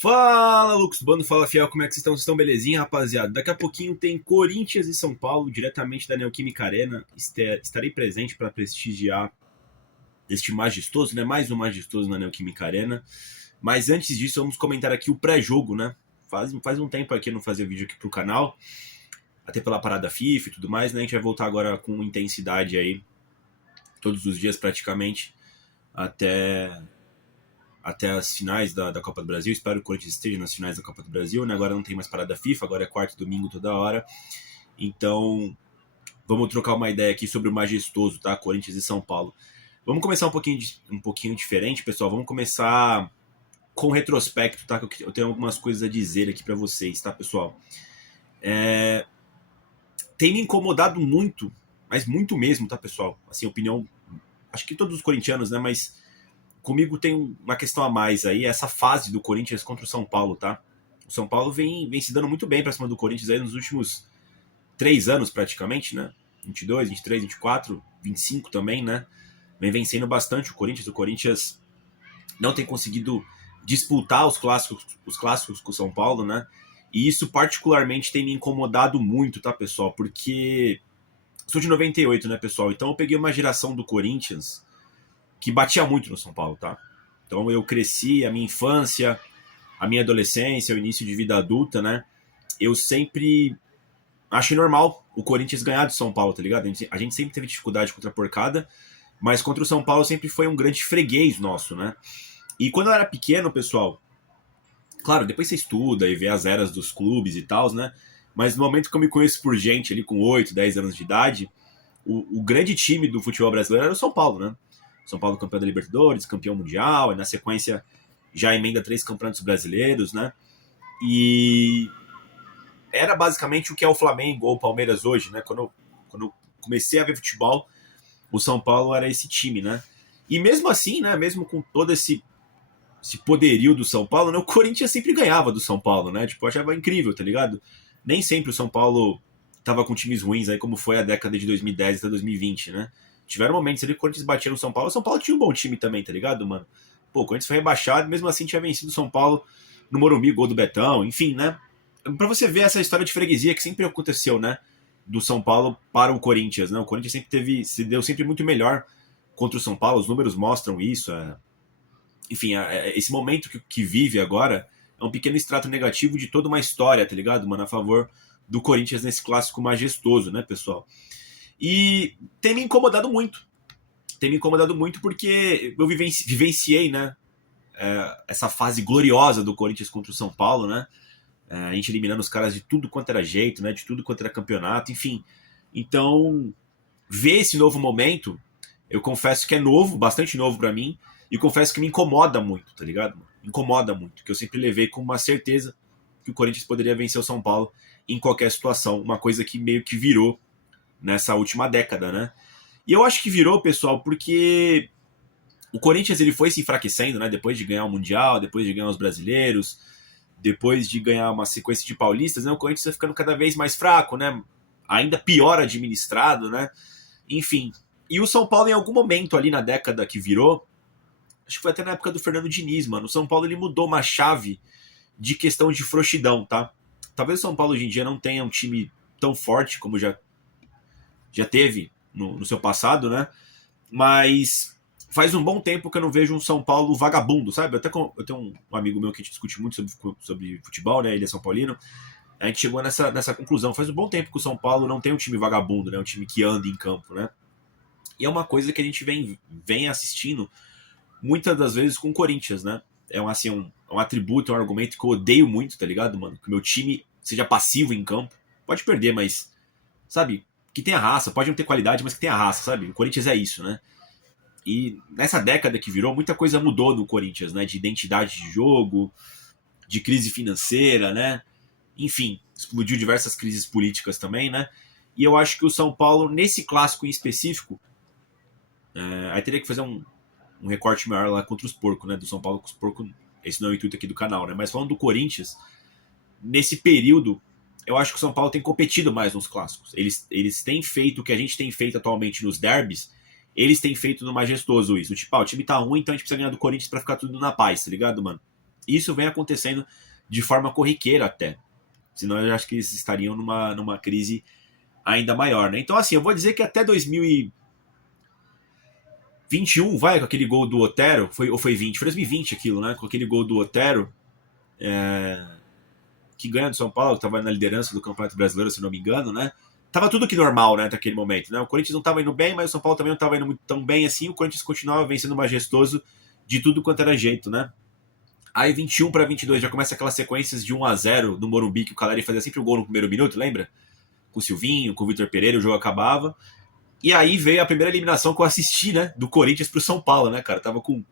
Fala, Lucas Bando, fala Fiel, como é que vocês estão? Vocês estão belezinha, rapaziada? Daqui a pouquinho tem Corinthians e São Paulo, diretamente da Neoquímica Arena. Estarei presente para prestigiar este majestoso, né? Mais um majestoso na Neoquímica Arena. Mas antes disso, vamos comentar aqui o pré-jogo, né? Faz um tempo aqui eu não fazia vídeo aqui pro canal, até pela parada FIFA e tudo mais, né? A gente vai voltar agora com intensidade aí, todos os dias praticamente, até as finais da Copa do Brasil. Espero que o Corinthians esteja nas finais da Copa do Brasil, né? Agora não tem mais parada FIFA, agora é quarto e domingo toda hora. Então, vamos trocar uma ideia aqui sobre o majestoso, tá? Corinthians e São Paulo. Vamos começar um pouquinho diferente, pessoal. Vamos começar com o retrospecto, tá? Que eu tenho algumas coisas a dizer aqui para vocês, tá, pessoal? Tem me incomodado muito, mas muito mesmo, tá, pessoal? Assim, opinião, acho que todos os corintianos, né? Mas comigo tem uma questão a mais aí, essa fase do Corinthians contra o São Paulo, tá? O São Paulo vem se dando muito bem pra cima do Corinthians aí nos últimos 3 anos praticamente, né? 22, 23, 24, 25 também, né? Vem vencendo bastante o Corinthians. O Corinthians não tem conseguido disputar os clássicos com o São Paulo, né? E isso particularmente tem me incomodado muito, tá, pessoal? Porque sou de 98, né, pessoal? Então eu peguei uma geração do Corinthians que batia muito no São Paulo, tá? Então eu cresci, a minha infância, a minha adolescência, o início de vida adulta, né? Eu sempre achei normal o Corinthians ganhar do São Paulo, tá ligado? A gente sempre teve dificuldade contra a porcada, mas contra o São Paulo sempre foi um grande freguês nosso, né? E quando eu era pequeno, pessoal, claro, depois você estuda e vê as eras dos clubes e tal, né? Mas no momento que eu me conheço por gente ali com 8, 10 anos de idade, o grande time do futebol brasileiro era o São Paulo, né? São Paulo campeão da Libertadores, campeão mundial, e na sequência já emenda 3 campeonatos brasileiros, né? E era basicamente o que é o Flamengo ou o Palmeiras hoje, né? Quando eu comecei a ver futebol, o São Paulo era esse time, né? E mesmo assim, né? Mesmo com todo esse poderio do São Paulo, né? O Corinthians sempre ganhava do São Paulo, né? Tipo, eu achava incrível, tá ligado? Nem sempre o São Paulo tava com times ruins aí, como foi a década de 2010 até 2020, né? Tiveram momentos ali que o Corinthians batia no São Paulo. O São Paulo tinha um bom time também, tá ligado, mano? Pô, o Corinthians foi rebaixado, mesmo assim tinha vencido o São Paulo no Morumbi, gol do Betão, enfim, né? Pra você ver essa história de freguesia que sempre aconteceu, né? Do São Paulo para o Corinthians, né? O Corinthians se deu sempre muito melhor contra o São Paulo, os números mostram isso. Enfim, esse momento que vive agora é um pequeno extrato negativo de toda uma história, tá ligado, mano? A favor do Corinthians nesse clássico majestoso, né, pessoal? E tem me incomodado muito. Tem me incomodado muito porque eu vivenciei, né? Essa fase gloriosa do Corinthians contra o São Paulo, né? A gente eliminando os caras de tudo quanto era jeito, né? De tudo quanto era campeonato, enfim. Então, ver esse novo momento, eu confesso que é novo, bastante novo pra mim, e confesso que me incomoda muito, tá ligado? Me incomoda muito, que eu sempre levei com uma certeza que o Corinthians poderia vencer o São Paulo em qualquer situação, uma coisa que meio que virou nessa última década, né? E eu acho que virou, pessoal, porque o Corinthians ele foi se enfraquecendo, né? Depois de ganhar o Mundial, depois de ganhar os brasileiros, depois de ganhar uma sequência de paulistas, né? O Corinthians vai ficando cada vez mais fraco, né? Ainda pior administrado, né? Enfim. E o São Paulo, em algum momento ali na década que virou, acho que foi até na época do Fernando Diniz, mano, o São Paulo ele mudou uma chave de questão de frouxidão, tá? Talvez o São Paulo hoje em dia não tenha um time tão forte como já teve no seu passado, né? Mas faz um bom tempo que eu não vejo um São Paulo vagabundo, sabe? Eu tenho um amigo meu que a gente discute muito sobre futebol, né? Ele é São Paulino. A gente chegou nessa conclusão. Faz um bom tempo que o São Paulo não tem um time vagabundo, né? Um time que anda em campo, né? E é uma coisa que a gente vem assistindo muitas das vezes com o Corinthians, né? É um atributo, é um argumento que eu odeio muito, tá ligado, mano? Que o meu time seja passivo em campo. Pode perder, mas, sabe? Que tenha raça, pode não ter qualidade, mas que tenha raça, sabe? O Corinthians é isso, né? E nessa década que virou, muita coisa mudou no Corinthians, né? De identidade de jogo, de crise financeira, né? Enfim, explodiu diversas crises políticas também, né? E eu acho que o São Paulo, nesse clássico em específico, aí teria que fazer um recorte maior lá contra os porcos, né? Do São Paulo com os porcos. Esse não é o intuito aqui do canal, né? Mas falando do Corinthians, nesse período, eu acho que o São Paulo tem competido mais nos clássicos. Eles têm feito o que a gente tem feito atualmente nos derbys, eles têm feito no majestoso isso. Tipo, o time tá ruim, então a gente precisa ganhar do Corinthians pra ficar tudo na paz, tá ligado, mano? E isso vem acontecendo de forma corriqueira até. Senão eu acho que eles estariam numa crise ainda maior, né? Então, assim, eu vou dizer que até 2021, vai, com aquele gol do Otero, ou foi 20? Foi 2020 aquilo, né? Com aquele gol do Otero, que ganha do São Paulo, que estava na liderança do Campeonato Brasileiro, se não me engano, né? Tava tudo que normal, né, naquele momento, né? O Corinthians não estava indo bem, mas o São Paulo também não estava indo muito tão bem assim. O Corinthians continuava vencendo majestoso de tudo quanto era jeito, né? Aí 21 para 22 já começa aquelas sequências de 1-0 no Morumbi, que o Caleri fazia sempre o gol no primeiro minuto, lembra? Com o Silvinho, com o Vitor Pereira, o jogo acabava. E aí veio a primeira eliminação que eu assisti, né? Do Corinthians pro São Paulo, né, cara? Tava com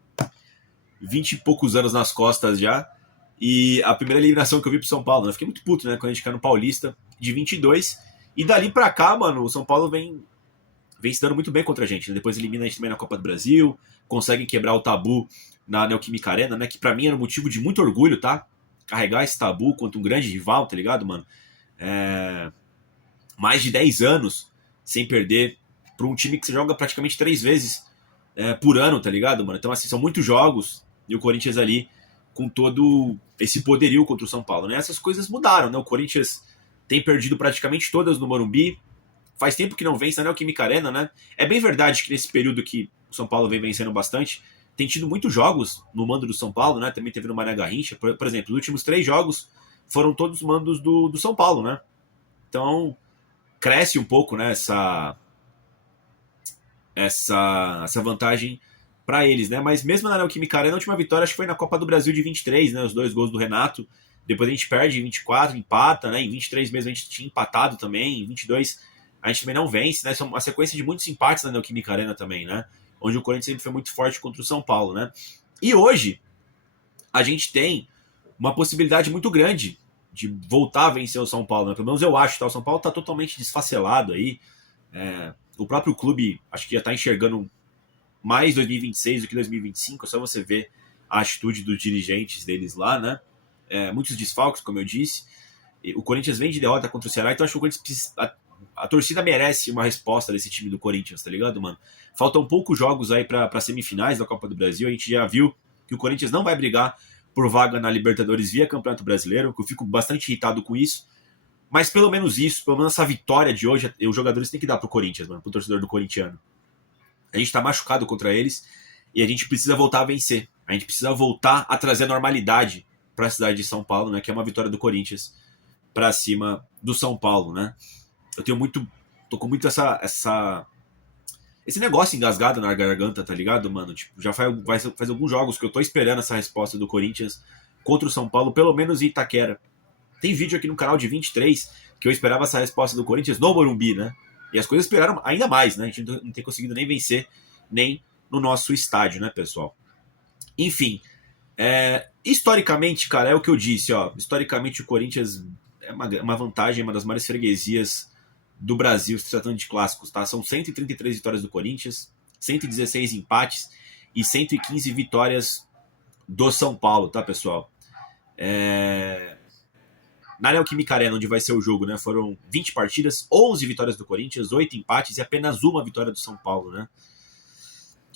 20 e poucos anos nas costas já. E a primeira eliminação que eu vi pro São Paulo, né? Fiquei muito puto, né? Quando a gente caiu no Paulista de 22. E dali pra cá, mano, o São Paulo vem se dando muito bem contra a gente, né? Depois elimina a gente também na Copa do Brasil, consegue quebrar o tabu na Neoquímica Arena, né? Que pra mim era um motivo de muito orgulho, tá? Carregar esse tabu contra um grande rival, tá ligado, mano? Mais de 10 anos sem perder pra um time que você joga praticamente 3 vezes por ano, tá ligado, mano? Então, assim, são muitos jogos e o Corinthians ali com todo esse poderio contra o São Paulo, né? Essas coisas mudaram, né? O Corinthians tem perdido praticamente todas no Morumbi, faz tempo que não vence na Neoquímica Arena, né? É bem verdade que nesse período que o São Paulo vem vencendo bastante, tem tido muitos jogos no mando do São Paulo, né? Também teve no Mané Garrincha. Por exemplo, os últimos 3 jogos foram todos mandos do São Paulo, né? Então, cresce um pouco, né, essa vantagem para eles, né? Mas mesmo na Neoquímica Arena, a última vitória acho que foi na Copa do Brasil de 23, né? Os 2 gols do Renato. Depois a gente perde em 24, empata, né? Em 23 mesmo a gente tinha empatado também. Em 22 a gente também não vence, né? São uma sequência de muitos empates na Neoquímica Arena também, né? Onde o Corinthians sempre foi muito forte contra o São Paulo, né? E hoje a gente tem uma possibilidade muito grande de voltar a vencer o São Paulo, né? Pelo menos eu acho, tá? O São Paulo tá totalmente desfacelado aí. O próprio clube acho que já tá enxergando mais 2026 do que 2025, é só você ver a atitude dos dirigentes deles lá, né? Muitos desfalques, como eu disse. O Corinthians vem de derrota contra o Ceará, então acho que o Corinthians precisa, a torcida merece uma resposta desse time do Corinthians, tá ligado, mano? Faltam poucos jogos aí para semifinais da Copa do Brasil, a gente já viu que o Corinthians não vai brigar por vaga na Libertadores via Campeonato Brasileiro, que eu fico bastante irritado com isso, mas pelo menos isso, pelo menos essa vitória de hoje, os jogadores têm que dar pro Corinthians, mano, pro torcedor do corintiano. A gente tá machucado contra eles e a gente precisa voltar a vencer. A gente precisa voltar a trazer a normalidade para a cidade de São Paulo, né? Que é uma vitória do Corinthians para cima do São Paulo, né? Eu tô com muito esse negócio engasgado na garganta, tá ligado, mano? Tipo, já faz alguns jogos que eu tô esperando essa resposta do Corinthians contra o São Paulo, pelo menos em Itaquera. Tem vídeo aqui no canal de 23 que eu esperava essa resposta do Corinthians no Morumbi, né? E as coisas esperaram ainda mais, né? A gente não tem conseguido nem vencer, nem no nosso estádio, né, pessoal? Enfim, historicamente, cara, é o que eu disse, ó. Historicamente, o Corinthians é uma vantagem, uma das maiores freguesias do Brasil, se tratando de clássicos, tá? São 133 vitórias do Corinthians, 116 empates e 115 vitórias do São Paulo, tá, pessoal? Na Neoquímica Arena, onde vai ser o jogo, né? Foram 20 partidas, 11 vitórias do Corinthians, 8 empates e apenas uma vitória do São Paulo, né?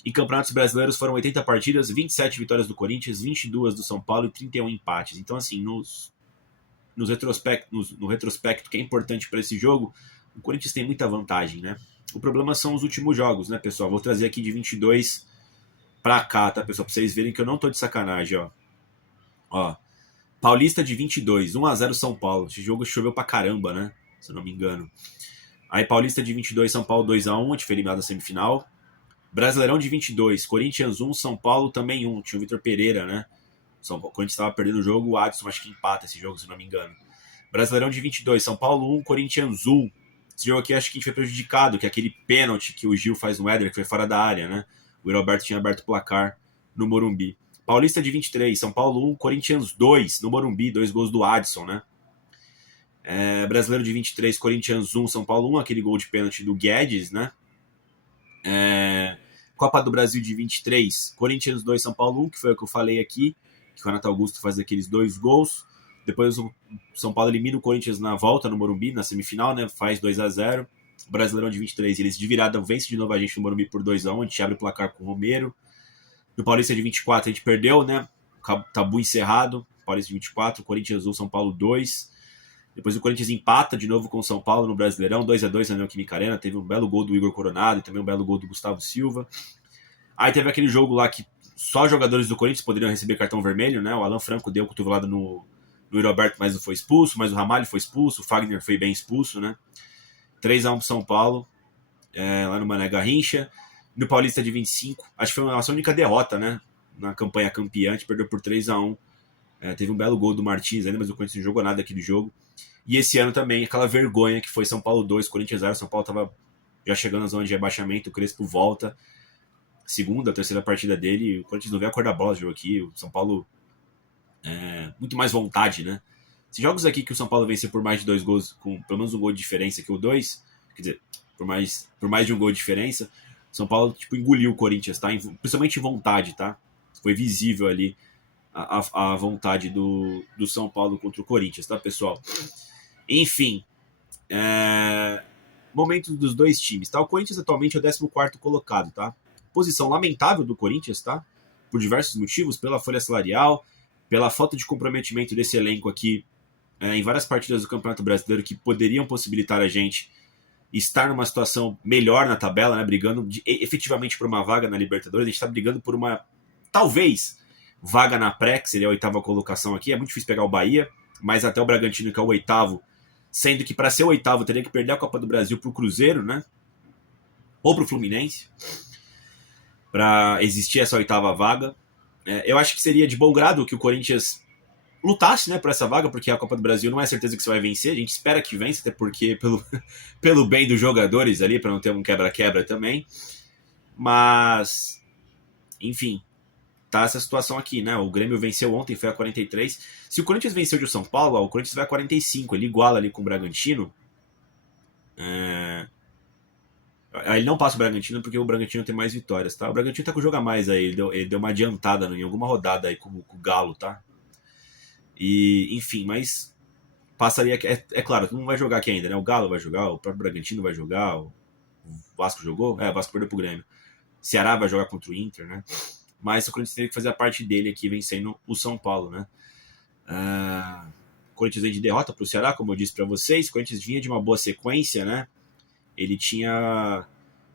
Em campeonatos brasileiros foram 80 partidas, 27 vitórias do Corinthians, 22 do São Paulo e 31 empates. Então, assim, no retrospecto que é importante para esse jogo, o Corinthians tem muita vantagem, né? O problema são os últimos jogos, né, pessoal? Vou trazer aqui de 22 pra cá, tá, pessoal? Pra vocês verem que eu não tô de sacanagem, ó. Paulista de 22, 1-0 São Paulo. Esse jogo choveu pra caramba, né? Se eu não me engano. Aí Paulista de 22, São Paulo 2-1, a gente foi eliminado na semifinal. Brasileirão de 22, Corinthians 1, São Paulo também 1. Tinha o Vitor Pereira, né? Quando a gente estava perdendo o jogo, o Adson acho que empata esse jogo, se não me engano. Brasileirão de 22, São Paulo 1, Corinthians 1. Esse jogo aqui acho que a gente foi prejudicado, que é aquele pênalti que o Gil faz no Éder, que foi fora da área, né? O Roberto tinha aberto o placar no Morumbi. Paulista de 23, São Paulo 1, Corinthians 2, no Morumbi, 2 gols do Adson, né? Brasileiro de 23, Corinthians 1, São Paulo 1, aquele gol de pênalti do Guedes, né? Copa do Brasil de 23, Corinthians 2, São Paulo 1, que foi o que eu falei aqui, que o Renato Augusto faz aqueles 2 gols. Depois o São Paulo elimina o Corinthians na volta no Morumbi, na semifinal, né? Faz 2-0. O Brasileirão de 23, eles de virada vencem de novo a gente no Morumbi por 2-1, a gente abre o placar com o Romero. No Paulista de 24 a gente perdeu, né? tabu encerrado, Paulista 24, Corinthians 1, São Paulo 2. Depois o Corinthians empata de novo com o São Paulo no Brasileirão, 2-2 na Neoquímica Arena. Teve um belo gol do Igor Coronado e também um belo gol do Gustavo Silva. Aí teve aquele jogo lá que só jogadores do Corinthians poderiam receber cartão vermelho, né? O Alan Franco deu cotovelada no Yuri Alberto, mas não foi expulso, mas o Ramalho foi expulso, o Fagner foi bem expulso, né? 3-1 pro São Paulo, lá no Mané Garrincha. No Paulista de 25, acho que foi a nossa única derrota, né? Na campanha campeã, a gente perdeu por 3-1. Teve um belo gol do Martins ainda, mas o Corinthians não jogou nada aquele jogo. E esse ano também, aquela vergonha que foi São Paulo 2, Corinthians 0. São Paulo estava já chegando na zona de rebaixamento, o Crespo volta. Segunda, terceira partida dele, o Corinthians não vê a cor da bola de jogo aqui. O São Paulo, muito mais vontade, né? Esses jogos aqui que o São Paulo vencer por mais de 2 gols, com pelo menos um gol de diferença que o 2, quer dizer, por mais de um gol de diferença, o São Paulo engoliu o Corinthians, tá? Principalmente vontade, tá? Foi visível ali a vontade do São Paulo contra o Corinthians, tá, pessoal? Enfim, momento dos dois times, tá? O Corinthians atualmente é o 14º colocado, tá? Posição lamentável do Corinthians, tá? Por diversos motivos, pela folha salarial, pela falta de comprometimento desse elenco aqui em várias partidas do Campeonato Brasileiro que poderiam possibilitar a gente estar numa situação melhor na tabela, né? Brigando efetivamente por uma vaga na Libertadores. A gente está brigando por uma, talvez, vaga na pré, que seria a 8ª colocação aqui. É muito difícil pegar o Bahia, mas até o Bragantino, que é o 8º, sendo que para ser o 8º teria que perder a Copa do Brasil para o Cruzeiro, né? Ou para o Fluminense, para existir essa 8ª vaga. Eu acho que seria de bom grado que o Corinthians lutasse, né, por essa vaga, porque a Copa do Brasil não é certeza que você vai vencer. A gente espera que vença, até porque pelo bem dos jogadores ali, para não ter um quebra-quebra também. Mas, enfim, tá essa situação aqui, né? O Grêmio venceu ontem, foi a 43. Se o Corinthians venceu de São Paulo, o Corinthians vai a 45, ele iguala ali com o Bragantino. Ele não passa o Bragantino porque o Bragantino tem mais vitórias, tá? O Bragantino tá com o jogo a mais aí, ele deu uma adiantada em alguma rodada aí com o Galo, tá? E, enfim, mas passaria. Claro, não vai jogar aqui ainda, né? O Galo vai jogar, o próprio Bragantino vai jogar, o Vasco jogou? O Vasco perdeu pro Grêmio. Ceará vai jogar contra o Inter, né? Mas o Corinthians teria que fazer a parte dele aqui, vencendo o São Paulo, né? O Corinthians vem de derrota pro Ceará, como eu disse para vocês. O Corinthians vinha de uma boa sequência, né? Ele tinha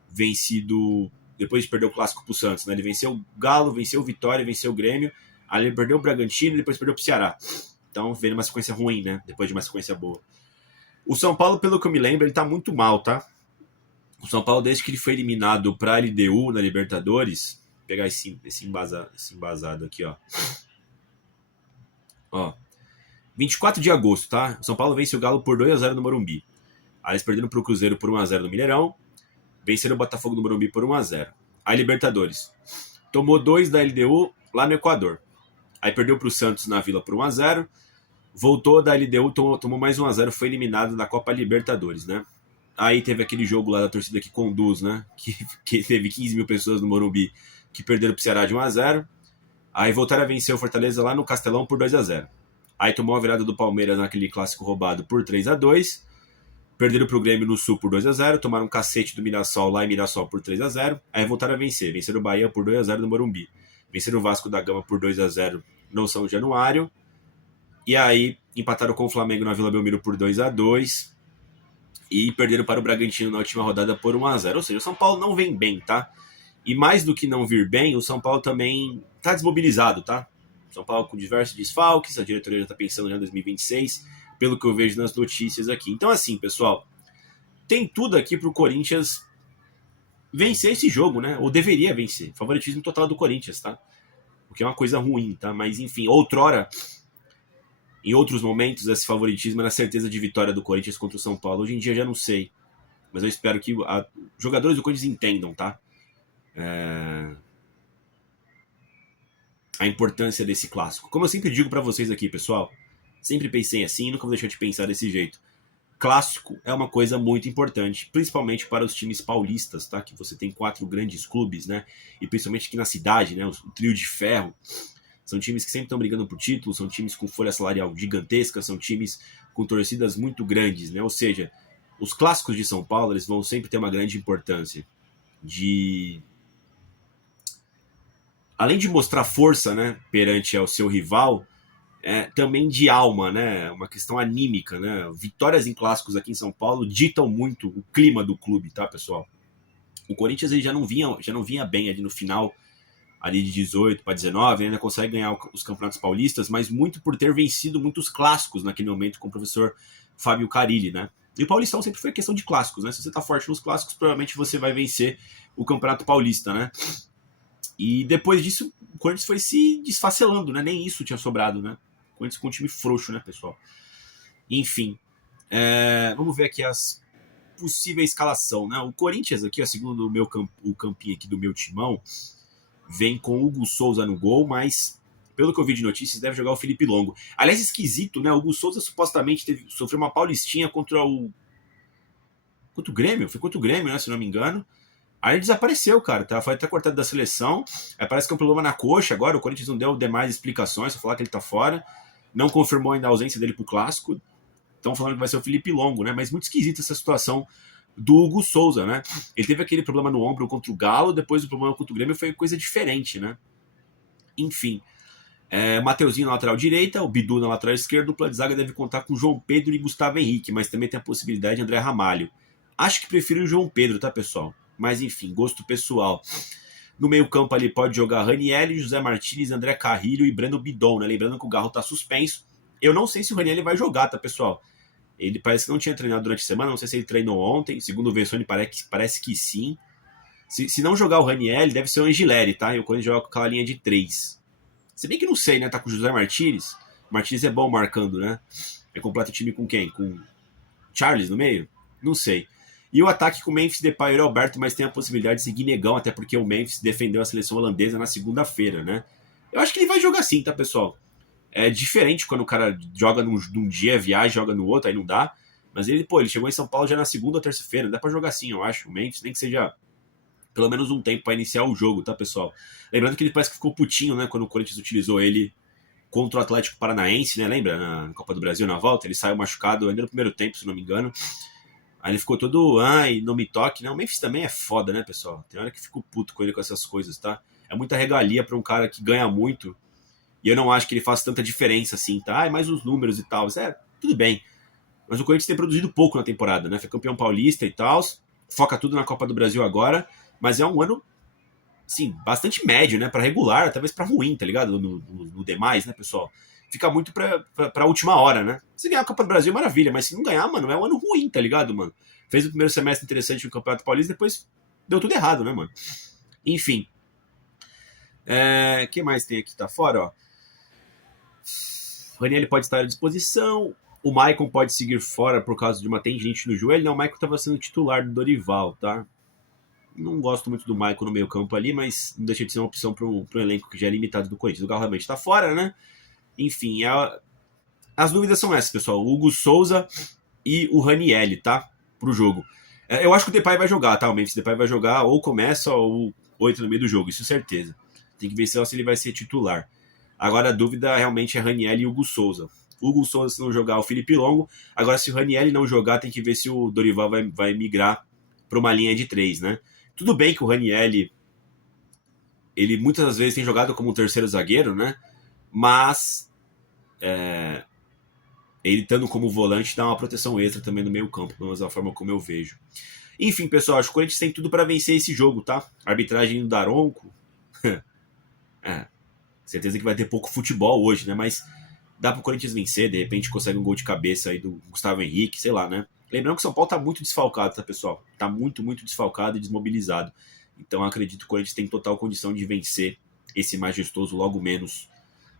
vencido, depois de perder o clássico pro Santos, né? Ele venceu o Galo, venceu o Vitória, venceu o Grêmio. Aí ele perdeu o Bragantino e depois perdeu pro Ceará. Então veio uma sequência ruim, né? Depois de uma sequência boa. O São Paulo, pelo que eu me lembro, ele tá muito mal, tá? O São Paulo, desde que ele foi eliminado pra LDU na Libertadores, vou pegar esse embasado aqui, ó. 24 de agosto, tá? O São Paulo vence o Galo por 2-0 no Morumbi. Aí eles perderam pro Cruzeiro por 1-0 no Mineirão. Venceram o Botafogo no Morumbi por 1-0. Aí Libertadores. Tomou 2 da LDU lá no Equador. Aí perdeu pro Santos na Vila por 1-0. Voltou da LDU, tomou mais 1-0, foi eliminado da Copa Libertadores, né? Aí teve aquele jogo lá da torcida que conduz, né? Que teve 15 mil pessoas no Morumbi que perderam pro Ceará de 1-0. Aí voltaram a vencer o Fortaleza lá no Castelão por 2-0. Aí tomou a virada do Palmeiras naquele clássico roubado por 3-2. Perderam pro Grêmio no Sul por 2-0. Tomaram um cacete do Mirassol lá em Mirassol por 3-0. Aí voltaram a vencer. Venceram o Bahia por 2-0 no Morumbi. Venceram o Vasco da Gama por 2-0 no São Januário. E aí empataram com o Flamengo na Vila Belmiro por 2-2. E perderam para o Bragantino na última rodada por 1-0. Ou seja, o São Paulo não vem bem, tá? E mais do que não vir bem, o São Paulo também tá desmobilizado, tá? O São Paulo com diversos desfalques, a diretoria já tá pensando já em 2026, pelo que eu vejo nas notícias aqui. Então, assim, pessoal, tem tudo aqui pro Corinthians vencer esse jogo, né? Ou deveria vencer. Favoritismo total do Corinthians, tá? O que é uma coisa ruim, tá? Mas, enfim, outrora, em outros momentos, esse favoritismo era a certeza de vitória do Corinthians contra o São Paulo. Hoje em dia já não sei. Mas eu espero que os jogadores do Corinthians entendam, tá? A importância desse clássico. Como eu sempre digo pra vocês aqui, pessoal, sempre pensei assim e nunca vou deixar de pensar desse jeito. Clássico é uma coisa muito importante, principalmente para os times paulistas, tá? Que você tem 4 grandes clubes, né? E principalmente aqui na cidade, né? O trio de ferro. São times que sempre estão brigando por título, são times com folha salarial gigantesca, são times com torcidas muito grandes, né? Ou seja, os clássicos de São Paulo, eles vão sempre ter uma grande importância de além de mostrar força, né, perante ao seu rival, também de alma, né, uma questão anímica, né, vitórias em clássicos aqui em São Paulo ditam muito o clima do clube, tá, pessoal? O Corinthians ele já não vinha bem ali no final, ali de 18 para 19, ainda consegue ganhar os campeonatos paulistas, mas muito por ter vencido muitos clássicos naquele momento com o professor Fábio Carilli, né? E o Paulistão sempre foi questão de clássicos, né? Se você tá forte nos clássicos, provavelmente você vai vencer o Campeonato Paulista, né? E depois disso, o Corinthians foi se desfacelando, né? Nem isso tinha sobrado, né? O Corinthians com um time frouxo, né, pessoal? Enfim, vamos ver aqui as possível escalação, né? O Corinthians aqui, ó, segundo o campinho aqui do meu timão, vem com Hugo Souza no gol, mas pelo que eu vi de notícias, deve jogar o Felipe Longo. Aliás, esquisito, né? O Hugo Souza supostamente sofreu uma paulistinha contra o Grêmio, foi contra o Grêmio, né, se não me engano. Aí ele desapareceu, cara, foi até cortado da seleção. Aí parece que é um problema na coxa agora, o Corinthians não deu demais explicações, só falar que ele tá fora. Não confirmou ainda a ausência dele pro Clássico. Estão falando que vai ser o Felipe Longo, né? Mas muito esquisita essa situação do Hugo Souza, né? Ele teve aquele problema no ombro contra o Galo, depois o problema contra o Grêmio foi coisa diferente, né? Enfim. Mateuzinho na lateral direita, o Bidu na lateral esquerda, o dupla de zaga deve contar com João Pedro e Gustavo Henrique, mas também tem a possibilidade de André Ramalho. Acho que prefiro o João Pedro, tá, pessoal? Mas enfim, gosto pessoal. No meio campo ali pode jogar Raniel, José Martins, André Carrilho e Breno Bidon, né? Lembrando que o Garro tá suspenso. Eu não sei se o Raniel vai jogar, tá, pessoal? Ele parece que não tinha treinado durante a semana, não sei se ele treinou ontem. Segundo o Vessone, parece que sim. Se não jogar o Raniel, deve ser o Angileri, tá? E o Corinthians joga com aquela linha de 3. Se bem que não sei, né? Tá com o José Martins. Martins é bom marcando, né? Completa o time com quem? Com Charles no meio? Não sei. E o ataque com Memphis, Depay e Alberto, mas tem a possibilidade de seguir Negão, até porque o Memphis defendeu a seleção holandesa na segunda-feira, né? Eu acho que ele vai jogar sim, tá, pessoal? É diferente quando o cara joga num dia, viaja, joga no outro, aí não dá. Mas ele chegou em São Paulo já na segunda ou terça-feira. Dá pra jogar sim, eu acho. O Memphis, nem que seja pelo menos um tempo pra iniciar o jogo, tá, pessoal? Lembrando que ele parece que ficou putinho, né, quando o Corinthians utilizou ele contra o Atlético Paranaense, né, lembra? Na Copa do Brasil, na volta. Ele saiu machucado ainda no primeiro tempo, se não me engano. Aí ele ficou todo, ai, não me toque, né? O Memphis também é foda, né, pessoal? Tem hora que fico puto com ele com essas coisas, tá? É muita regalia pra um cara que ganha muito. E eu não acho que ele faça tanta diferença assim, tá? Ah, mais os números e tal. Tudo bem. Mas o Corinthians tem produzido pouco na temporada, né? Foi campeão paulista e tal. Foca tudo na Copa do Brasil agora. Mas é um ano, assim, bastante médio, né? Pra regular, talvez pra ruim, tá ligado? No demais, né, pessoal? Fica muito pra última hora, né? Se ganhar a Copa do Brasil, maravilha. Mas se não ganhar, mano, é um ano ruim, tá ligado, mano? Fez o primeiro semestre interessante no Campeonato Paulista, depois deu tudo errado, né, mano? Enfim. Quem mais tem aqui? Tá fora, ó. O Raniel pode estar à disposição. O Maicon pode seguir fora por causa de uma tendinite no joelho. Não, o Maicon estava sendo titular do Dorival, tá? Não gosto muito do Maicon no meio campo ali, mas não deixa de ser uma opção para um elenco que já é limitado do Corinthians. O Galo realmente está fora, né? Enfim, as dúvidas são essas, pessoal. O Hugo Souza e o Raniel, tá? Pro jogo. Eu acho que o Depay vai jogar, tá? O Memphis Depay vai jogar, ou começa ou entra no meio do jogo, isso é certeza. Tem que ver se ele vai ser titular. Agora a dúvida realmente é Raniel e Hugo Souza. O Hugo Souza, se não jogar, o Felipe Longo. Agora, se o Raniel não jogar, tem que ver se o Dorival vai migrar para uma linha de 3, né? Tudo bem que o Raniel, ele muitas das vezes tem jogado como um terceiro zagueiro, né? Mas ele estando como volante dá uma proteção extra também no meio campo, pelo menos da forma como eu vejo. Enfim, pessoal, acho que o Corinthians tem tudo para vencer esse jogo, tá? A arbitragem do Daronco. Certeza que vai ter pouco futebol hoje, né? Mas dá pro Corinthians vencer, de repente consegue um gol de cabeça aí do Gustavo Henrique, sei lá, né? Lembrando que o São Paulo tá muito desfalcado, tá, pessoal? Tá muito, muito desfalcado e desmobilizado. Então acredito que o Corinthians tem total condição de vencer esse majestoso logo menos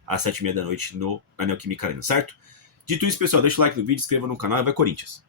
às 7h30 da noite na Neoquímica Arena, certo? Dito isso, pessoal, deixa o like no vídeo, inscreva no canal e vai Corinthians!